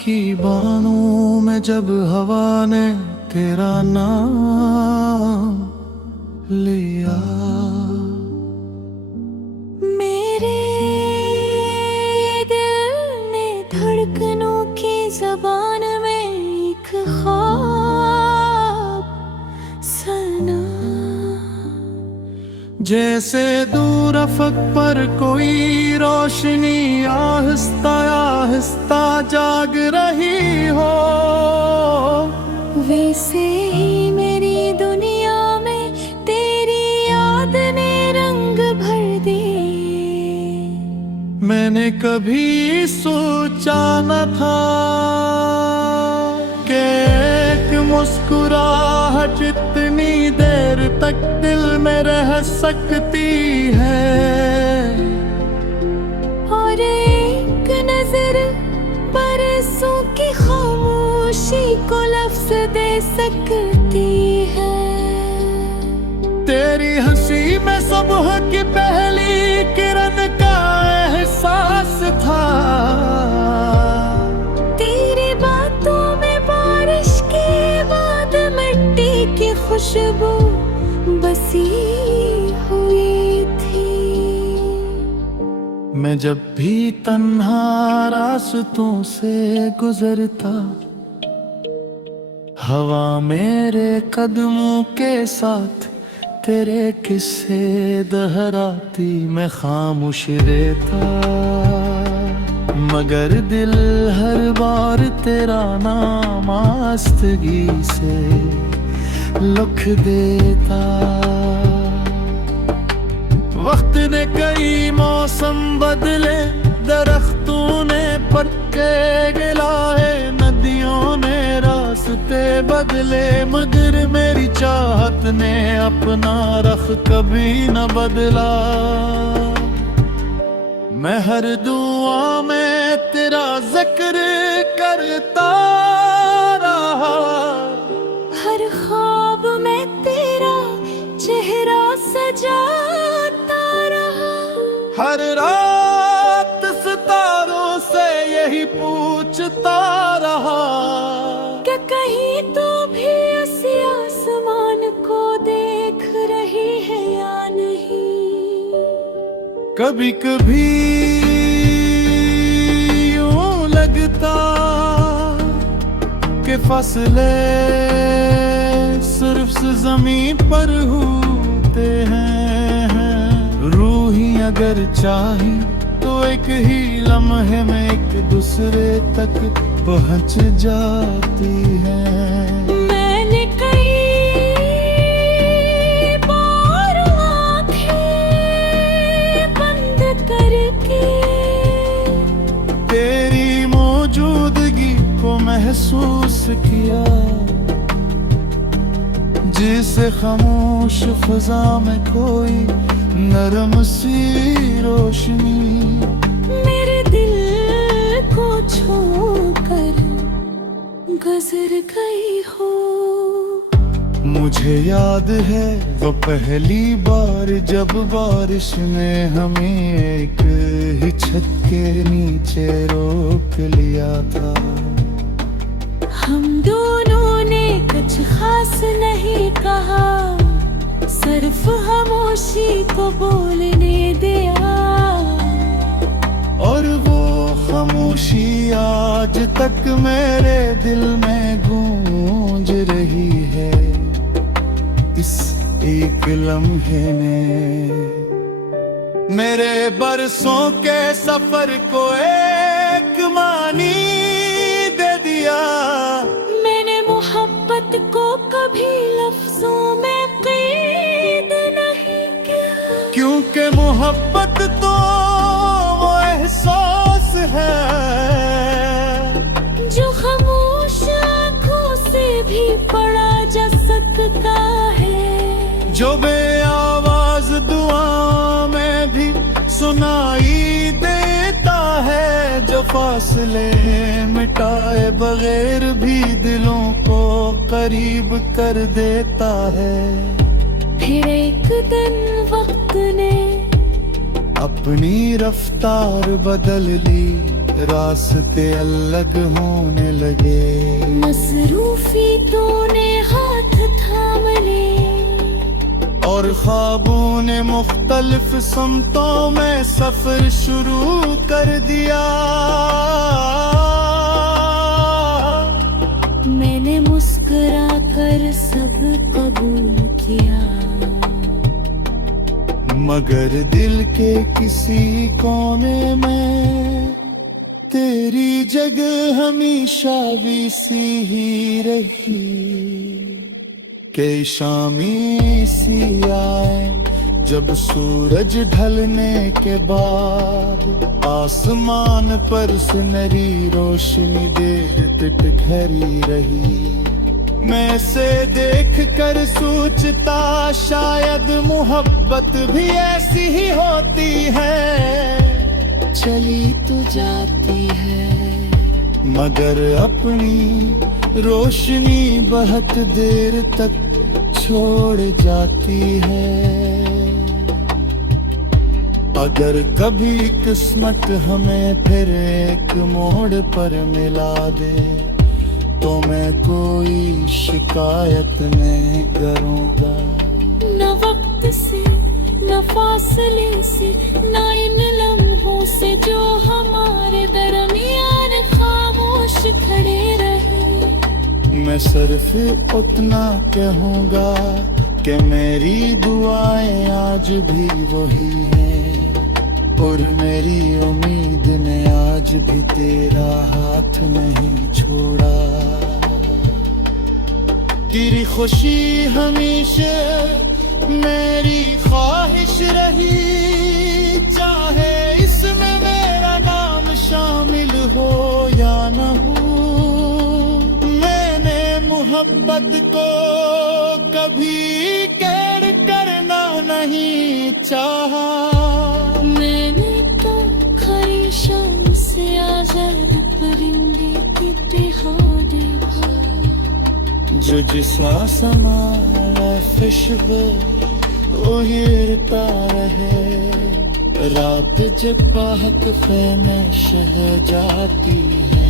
की बाहों में जब हवा ने तेरा नाम लिया। मेरे दिल ने धड़कनों की ज़बान में एक ख्वाब सना। जैसे दूर अफक पर कोई रोशनी आहिस्ता आहिस्ता जाग रही हो, वैसे ही मेरी दुनिया में तेरी याद ने रंग भर दिए। मैंने कभी सोचा न था कि एक मुस्कुराहट इतनी देर तक दिल में रह सकती है, और एक नजर बरसों की खामोशी को लफ्ज दे सकती है। तेरी हंसी में सुबह की पहली किरण का एहसास था। तेरी बातों में बारिश के बाद मिट्टी की खुशबू बसी हुई थी। मैं जब भी तन्हा रास्तों से गुजरता, हवा मेरे कदमों के साथ तेरे किस्से दोहराती, मैं खामोश रहता, मगर दिल हर बार तेरा नाम आस्तगी से लिख देता। वक्त ने कई मौसम बदले, दरख्तों ने पत्ते गिराए, नदियों ने रास्ते बदले, मगर मेरी चाहत ने अपना रख कभी न बदला। मैं हर दुआ में तेरा जिक्र करता रहा, हर ख्वाब में तेरा चेहरा सजाता रहा। हर रात सितारों से यही पूछता रहा, क्या कहीं तो भी उस आसमान को देख रही है या नहीं। कभी कभी यूं लगता कि फासले सिर्फ जमीन पर होते हैं। रूही अगर चाहे तो एक ही लम्हे में एक दूसरे तक पहुंच जाती है। मैंने कई बार आँखें बंद करके तेरी मौजूदगी को महसूस किया, जिसे खामोश फिजा में कोई नरम सी रोशनी मेरे दिल को छोकर गुजर गई हो। मुझे याद है वो पहली बार जब बारिश ने हमें एक ही छत के नीचे रोक लिया था। हम दोनों ने कुछ खास नहीं कहा, सिर्फ खामोशी को बोलने दिया, और वो खामोशी आज तक मेरे दिल में गूंज रही है। इस एक लम्हे ने मेरे बरसों के सफर को एक मानी दे दिया। मैंने मोहब्बत को कभी लफ्जों में क़ैद नहीं किया, क्योंकि मोहब्बत तो वो एहसास है जो खामोश आँखों से भी पढ़ा जा सकता है, जो बेआवाज दुआओं में भी सुनाई देता है, जो फासले मिटाए बगैर भी दिलों को करीब कर देता है। फिर एक दिन वक्त ने अपनी रफ्तार बदल ली, रास्ते अलग होने लगे। मसरूफी तूने हाथ थाम ले, और ख्वाबों ने मुख्तलिफ समतों में सफर शुरू कर दिया। मैंने मुस्कुरा कर सब कबूल किया, मगर दिल के किसी कोने में तेरी जगह हमेशा वैसी ही रही। के शामी सी आए जब सूरज ढलने के बाद, आसमान पर सुनहरी रोशनी देर तक ठहरी रही। मैं से देख कर सोचता शायद मोहब्बत भी ऐसी ही होती है। चली तू जाती है, मगर अपनी रोशनी बहुत देर तक छोड़ जाती है। अगर कभी किस्मत हमें फिर एक मोड़ पर मिला दे, तो मैं कोई शिकायत नहीं करूँगा। न वक्त से न फासले से न इन लम्हों से जो हमारे दरमियान खामोश खड़े रहे। मैं सिर्फ उतना कहूँगा कि मेरी दुआएं आज भी वही हैं, और मेरी उम्मीद ने आज भी तेरा हाथ नहीं छोड़ा। तेरी खुशी हमेशा मेरी ख्वाहिश रही, चाहे इसमें मेरा नाम शामिल हो या न हो। मैंने मोहब्बत को कभी कैद करना नहीं चाहा। मैंने तो ख्वाहिशों से आजाद परिंदे की तरह देखा, जो जिसा समारा खुशबू उड़ता रहे। रात जब बाहक फैने शह जाती है।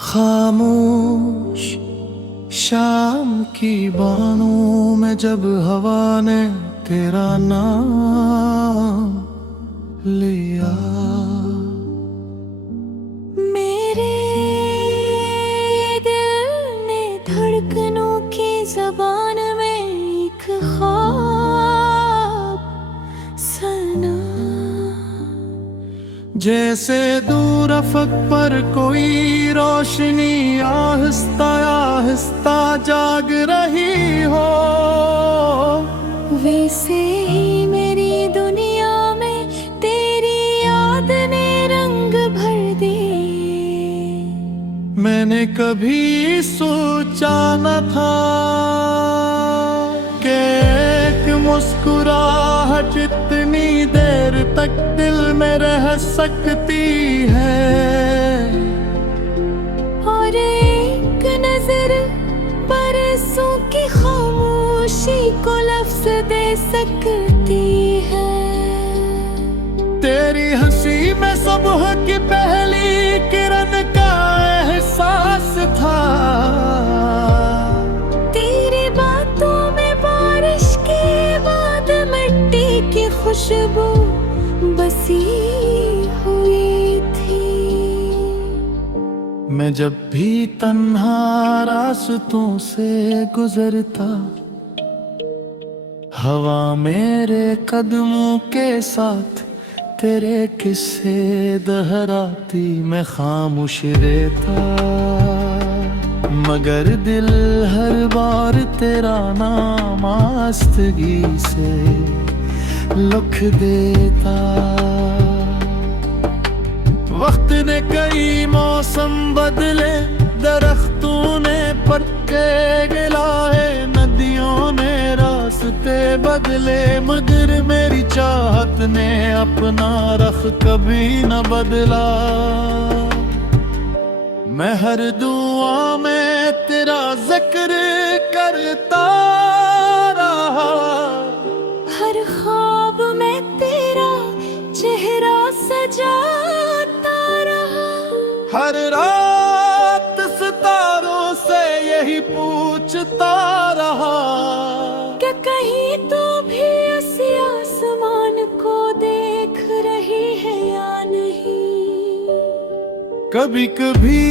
खामोश शाम की बानों में जब हवा ने तेरा नाम लिया, मेरे दिल ने धड़कनों की ज़बान में एक ख्वाब सुना। जैसे दूर अफक पर कोई रोशनी आहिस्ता आहिस्ता जाग रही हो, वैसे ही मेरी दुनिया में तेरी याद ने रंग भर दिए। मैंने कभी सोचा न था कि एक मुस्कुराहट इतनी देर तक दिल में रह सकती है, और एक नजर बरसों की खामोशी को लफ्ज दे सकती है। तेरी हंसी में सुबह की पहली किरण का एहसास था। तेरी बातों में बारिश के बाद मिट्टी की खुशबू बसी हुई थी। मैं जब भी तन्हा रास्तों से गुजरता, हवा मेरे कदमों के साथ तेरे किस्से दोहराती, मैं खामोश रहता, मगर दिल हर बार तेरा नाम आस्तगी से लिख देता। वक्त ने कई मौसम बदले, दरख्तों ने पत्ते गिलाए, नदियों ने रास्ते बदले, मगर मेरी चाहत ने अपना रख कभी न बदला। मैं हर दुआ में तेरा जिक्र करता रहा, हर ख्वाब में तेरा चेहरा सजाता रहा। हर रात सितारों से यही पूछता रहा, क्या कहीं तू भी ऐसे आसमान को देख रही है या नहीं। कभी कभी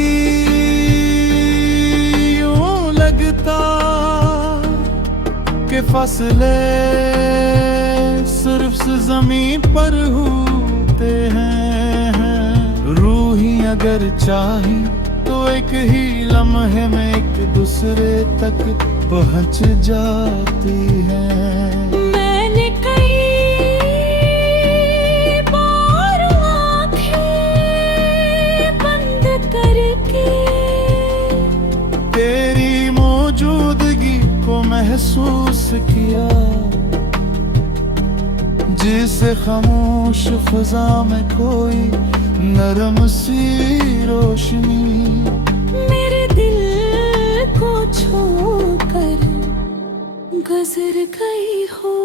यूं लगता कि फासले सिर्फ जमीन पर होते हैं। रूही अगर चाही तो एक ही लम्हे में एक दूसरे तक पहुंच जाती है। मैंने कई बार आंखें बंद करके तेरी मौजूदगी को महसूस किया, जिसे खामोश फिजा में कोई नरम सी रोशनी मेरे दिल को छोड़कर गुजर गई हो।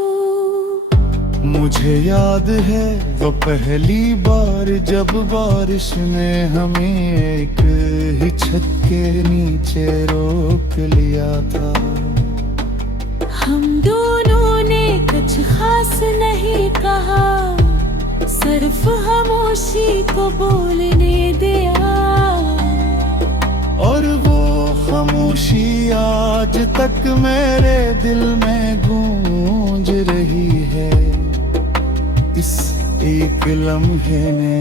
मुझे याद है वो पहली बार जब बारिश ने हमें एक ही छत के नीचे रोक लिया था। हम दोनों ने कुछ खास नहीं कहा, सिर्फ खामोशी को बोलने दिया। और वो खामोशी आज तक मेरे दिल में गूंज रही है। इस एक लम्हे ने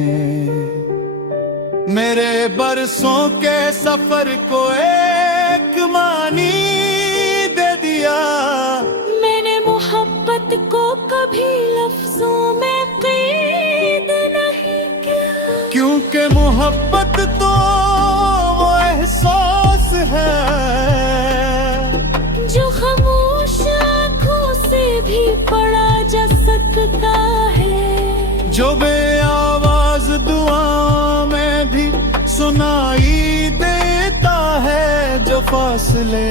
मेरे बरसों के सफर को एक मानी दे दिया। मैंने मोहब्बत को कभी लफ्जों में कैद नहीं किया, क्योंकि मोहब्बत तो वो एहसास है जो खामोश आंखों से भी पढ़ा जा सकता है, जो बे आवाज दुआ में भी सुनाई देता है, जो फासले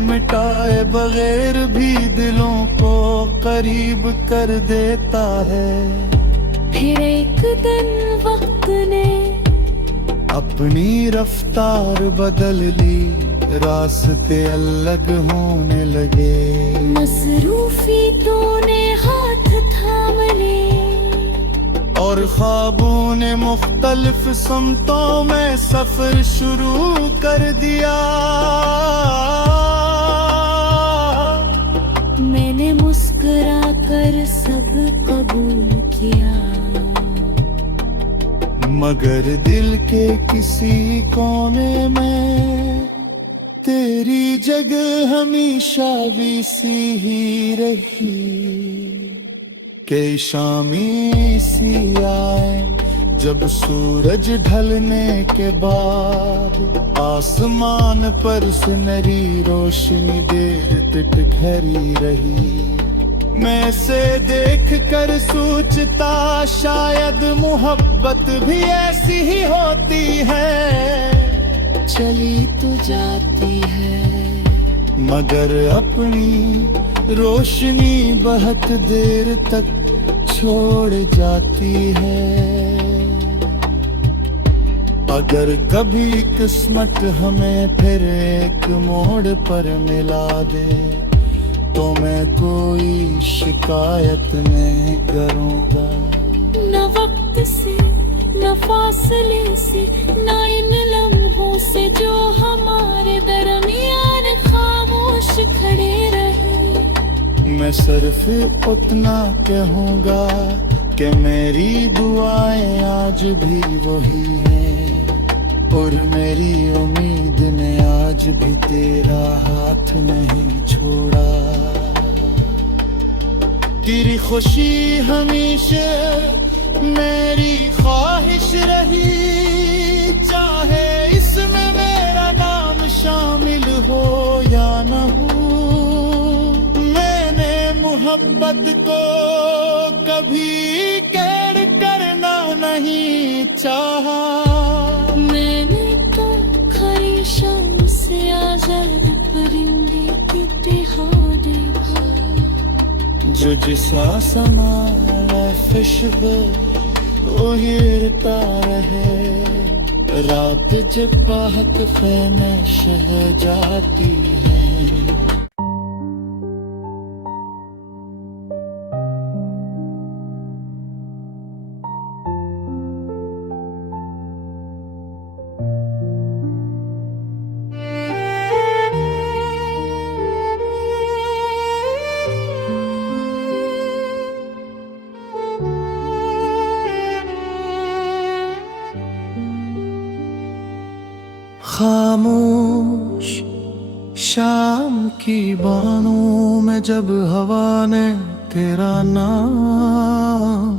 मिटाए बगैर भी दिलों को करीब कर देता है। फिर एक दिन वक्त ने अपनी रफ्तार बदल ली, रास्ते अलग होने लगे। मसरूफी तूने हाथ थाम ले, और ख्वाबों ने मुख्तलिफ समतों में सफर शुरू कर दिया। मैंने मुस्कुरा कर सब कबूल किया, मगर दिल के किसी कोने में तेरी जगह हमेशा वैसी ही रही। कि शामी सी आए जब सूरज ढलने के बाद, आसमान पर सुनहरी रोशनी देर तक ठहरी रही। मैं से देख कर सोचता शायद मोहब्बत भी ऐसी ही होती है। चली तो जाती है मगर अपनी रोशनी बहुत देर तक छोड़ जाती है। अगर कभी किस्मत हमें फिर एक मोड़ पर मिला दे, तो मैं कोई शिकायत नहीं करूँगा। न वक्त से न फासले से न इन लम्हों से जो हमारे दरमियान खामोश खड़े रहे। मैं सिर्फ उतना कहूँगा कि मेरी दुआएं आज भी वही हैं, और मेरी उम्मीद ने आज भी तेरा हाथ नहीं छोड़ा। तेरी खुशी हमेशा मेरी ख्वाहिश रही, चाहे इसमें मेरा नाम मोहब्बत को कभी कैद करना नहीं चाहा। मैंने तो ख्वाहिशों से आजाद परिंदे की तरह देखा, जो जिसा समाया खुशबू वही उड़ता रहे। रात जब बाहक फैने शह जाती है। खामोश शाम की बानों में जब हवा ने तेरा नाम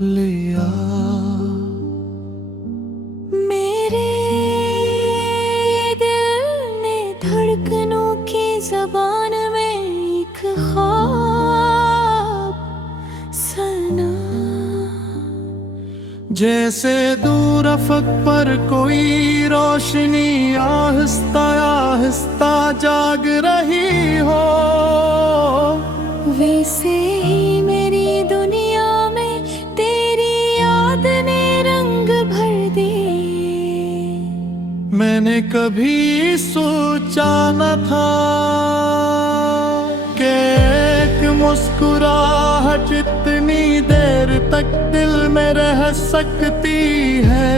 लिया, मेरे दिल ने धड़कनों की ज़बान में एक ख्वाब सुना। जैसे दूर अफक पर कोई रोशनी आहिस्ता आहिस्ता जाग रही हो, वैसे ही मेरी दुनिया में तेरी याद ने रंग भर दिए। मैंने कभी सोचा न था कि एक मुस्कुराहट इतनी देर तक दिल में रह सकती है,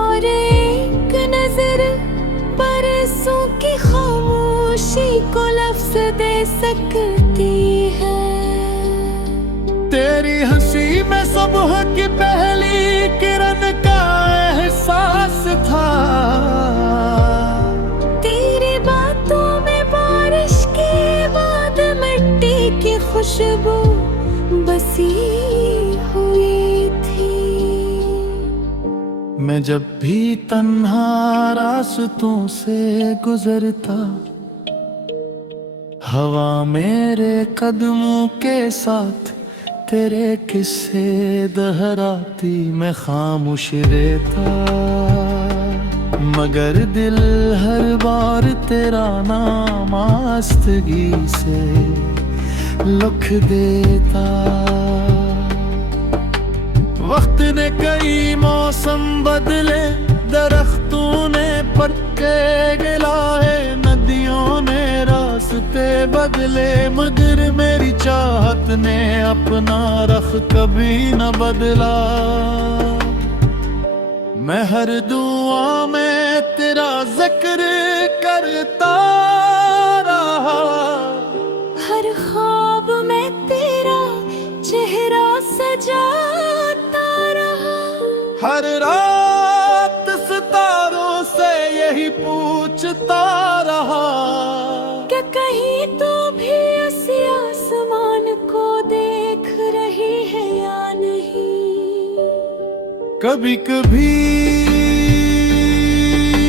और एक नजर बरसों की खामोशी को लफ्ज दे सकती है। तेरी हंसी में सुबह की पहली किरण का एहसास था। तेरी बातों में बारिश के बाद मिट्टी की खुशबू बसी हुई थी। मैं जब भी तन्हा रास्तों से गुजरता, हवा मेरे कदमों के साथ तेरे किस्से दोहराती। मैं खामोश रहता, मगर दिल हर बार तेरा नाम आस्तगी से लिख देता। वक्त ने कई मौसम बदले, दरख्तों ने पत्ते गिराए, नदियों ने रास्ते बदले, मगर मेरी चाहत ने अपना रख कभी न बदला। मैं हर दुआ में तेरा जिक्र करता रहा, हर ख्वाब में तेरा चेहरा सजाता रहा। हर रात सितारों से यही पूछता रहा, क्या कहीं तो भी उस आसमान को देख रही है या नहीं। कभी कभी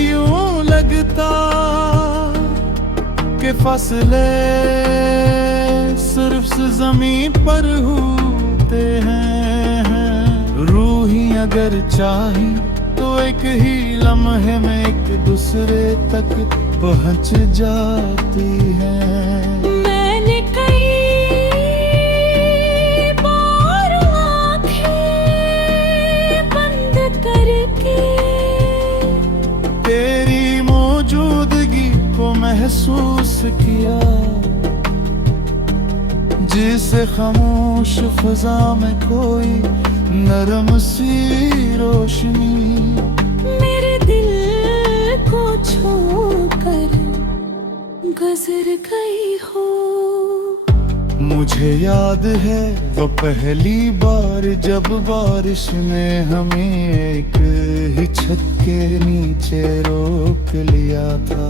यूं लगता कि फसले सिर्फ जमीन पर होते हैं। रूही अगर चाही तो एक ही लम्हे में एक दूसरे तक पहुंच जाती है। मैंने कई बार आंखें बंद करके तेरी मौजूदगी को महसूस किया, जिसे खामोश फजा में कोई नरम सी रोशनी मेरे दिल को छोड़कर गुजर गई हो। मुझे याद है वो पहली बार जब बारिश ने हमें एक ही छत के नीचे रोक लिया था।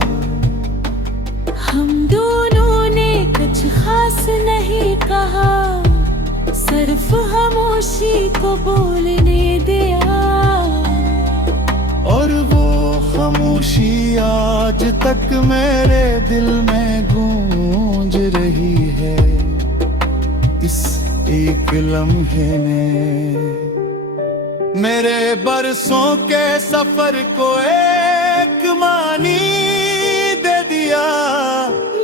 हम दोनों ने कुछ खास नहीं कहा, सिर्फ खामोशी को बोलने दिया। और वो खामोशी आज तक मेरे दिल में गूंज रही एक लम्हे ने मेरे बरसों के सफर को एक मानी दे दिया।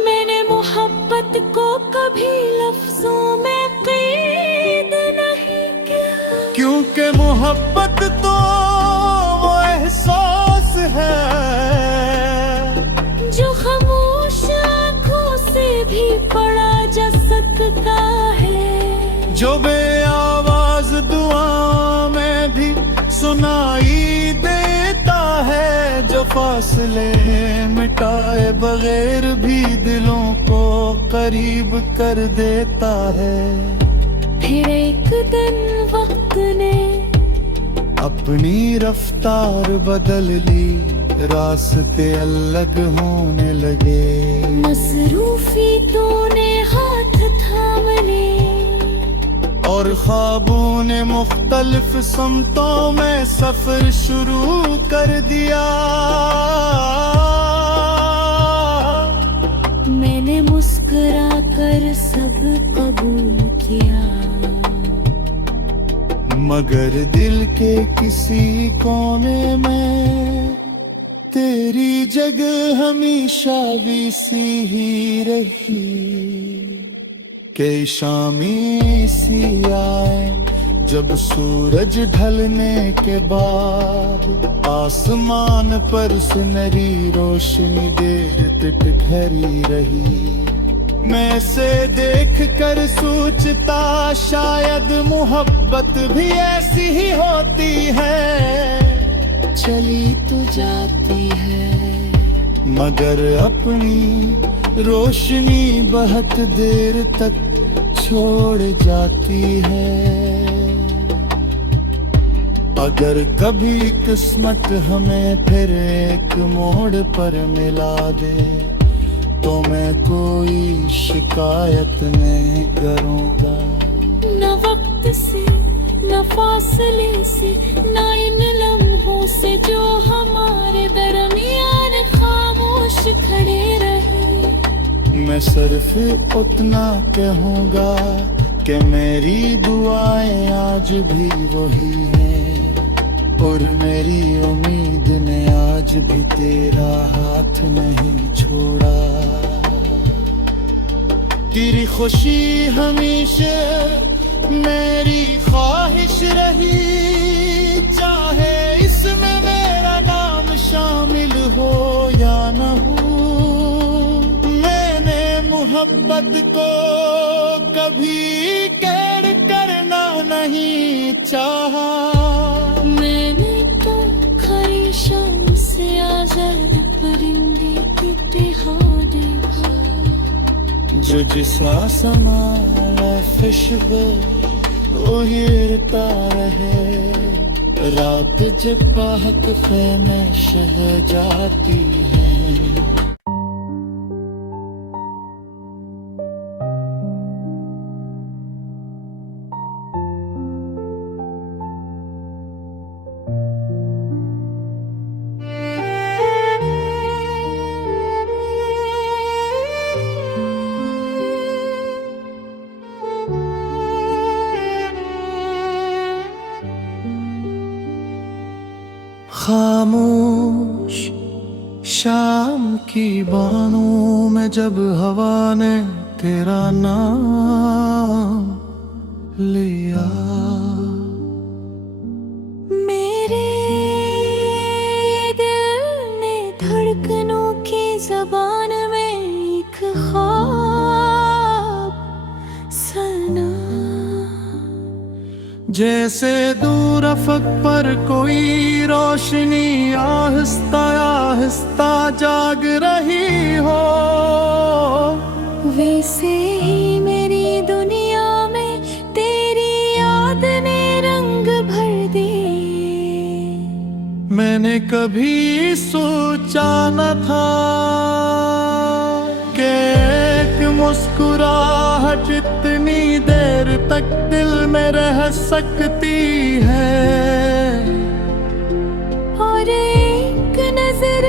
मैंने मोहब्बत को कभी लफ्जों में कैद नहीं किया, क्योंकि मोहब्बत तो वो एहसास है जो खामोश आँखों से भी पढ़ा जा सकता है, जो बे आवाज दुआ में भी सुनाई देता है, जो फासले मिटाए बगैर भी दिलों को करीब कर देता है। फिर एक दिन वक्त ने अपनी रफ्तार बदल ली, रास्ते अलग होने लगे। मसरूफी तूने हाथ थाम ले, और ख्वाबों ने मुख्तलिफ समतों में सफर शुरू कर दिया। मैंने मुस्कुरा कर सब कबूल किया, मगर दिल के किसी कोने में तेरी जगह हमेशा वैसी ही रही। कि शामी सी आए जब सूरज ढलने के बाद, आसमान पर सुनहरी रोशनी देर तक ठहरी रही। मैं से देख कर सोचता शायद मोहब्बत भी ऐसी ही होती है, चली तो जाती है मगर अपनी रोशनी बहुत देर तक छोड़ जाती है। अगर कभी किस्मत हमें फिर एक मोड़ पर मिला दे, तो मैं कोई शिकायत नहीं करूँगा। न वक्त से न फासले से न इन लम्हों से जो हमारे दरमियान खामोश खड़े रहे। मैं सिर्फ उतना कहूँगा कि मेरी दुआएं आज भी वही हैं, और मेरी उम्मीद ने आज भी तेरा हाथ नहीं छोड़ा। तेरी खुशी हमेशा मेरी ख्वाहिश रही, चाहे इसमें मेरा नाम शामिल हो या न हो। मैंने मोहब्बत को कभी कैद करना नहीं चाहा। मैंने तो ख्वाहिशों से आजाद परिंदे की तरह देखा, जो जिसका समारा खुशबू उड़ता रहे। रात जब बाहक में शह जाती है। खामोश शाम की बानों में जब हवा ने तेरा नाम लिया, मेरे दिल ने धड़कनों की ज़बान में एक ख्वाब सुना। जैसे दूर अफक पर कोई रोशनी आहिस्ता आहिस्ता जाग रही हो, वैसे ही मेरी दुनिया में तेरी याद ने रंग भर दिए। मैंने कभी सोचा न था कि एक मुस्कुराहट इतनी देर तक दिल में रह सकती है, और एक नजर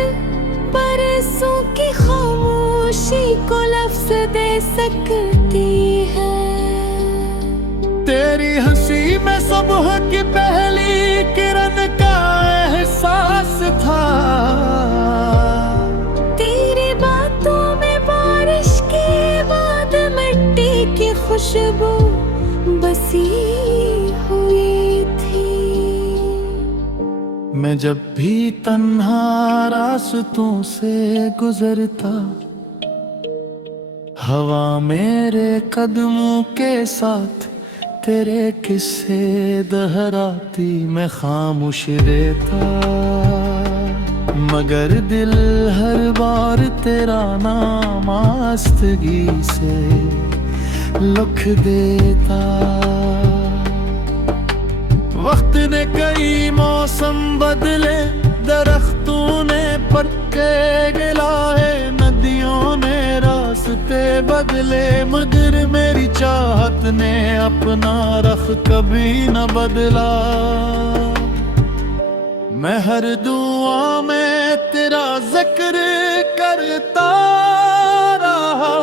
बरसों की खामोशी को लफ्ज दे सकती है। तेरी हंसी में सुबह की पहली किरण का एहसास था। तेरी बातों में बारिश के बाद मिट्टी की खुशबू बसी हुई थी। मैं जब भी तन्हा रास्तों से गुजरता, हवा मेरे कदमों के साथ तेरे किस्से दोहराती, मैं खामोश रहता, मगर दिल हर बार तेरा नाम आस्तगी से लिख देता। वक्त ने कई मौसम बदले, दरख्तों ने पत्ते गिलाए, नदियों ने रास्ते बदले, मगर मेरी चाहत ने अपना रख कभी न बदला। मैं हर दुआ में तेरा जिक्र करता रहा,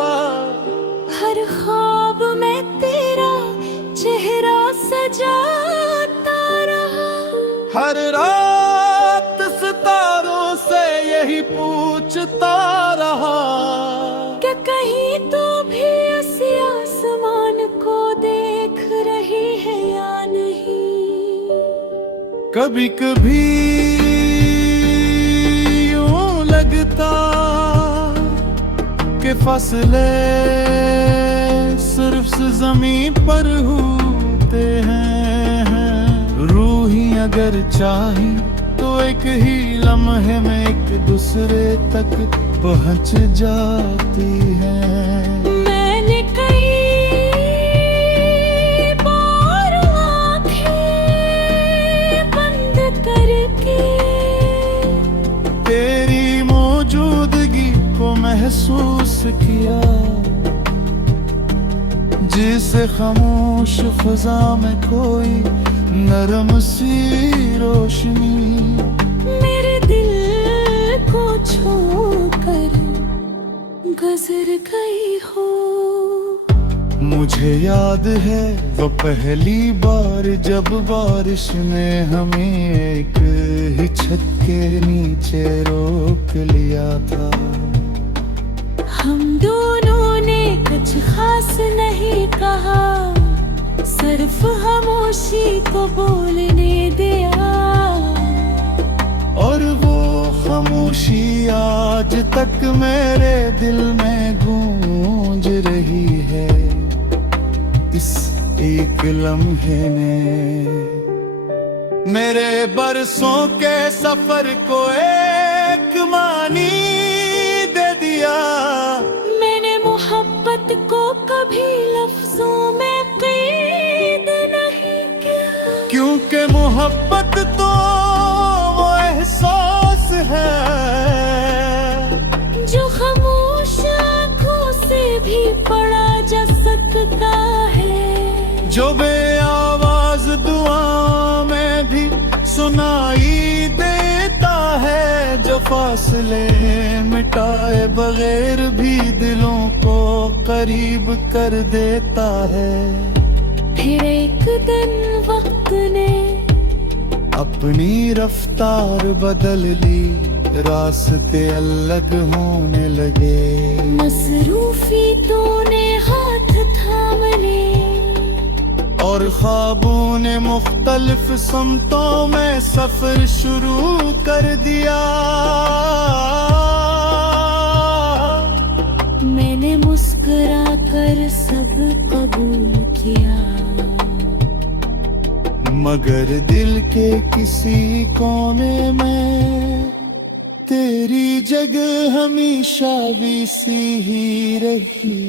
हर ख्वाब में तेरा चेहरा सजाता रहा। हर रात सितारों से यही पूछता रहा, क्या कहीं तो भी इस आसमान को देख रही है या नहीं। कभी कभी यूं लगता कि फासले सिर्फ जमीन पर होते हैं। रूही अगर चाही तो एक ही लम्हे में एक दूसरे तक पहुंच जाती है। मैंने कई बार आंखें बंद करके तेरी मौजूदगी को महसूस किया, जिसे खामोश फिजा में कोई नरम सी रोशनी मेरे दिल को छोकर गुजर गई हो। मुझे याद है वो पहली बार जब बारिश ने हमें एक ही छत के नीचे रोक लिया था। हम दोनों ने कुछ खास नहीं कहा, सिर्फ खामोशी को बोलने दिया। और वो खामोशी आज तक मेरे दिल में गूंज रही है। इस एक लम्हे ने मेरे बरसों के सफर को एक मानी दे दिया। मैंने मोहब्बत को कभी लफ्जों में कैद नहीं किया, क्योंकि मोहब्बत तो वो एहसास है जो खामोश आंखों से भी पढ़ा जा सकता है, जो बेआवाज दुआ में भी सुनाई देता है, जो फासले मिटाए बगैर भी दिलों को करीब कर देता है। फिर एक दिन वक्त ने अपनी रफ्तार बदल ली, रास्ते अलग होने लगे। मसरूफी तूने हाथ थामने और ख्वाबों ने मुख्तलिफ समतों में सफर शुरू कर दिया। मैंने मुस्कुरा कर सब कबूल किया, मगर दिल के किसी कोने में तेरी जगह हमेशा वैसी ही रही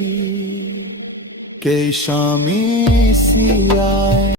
कि शामी सी आए।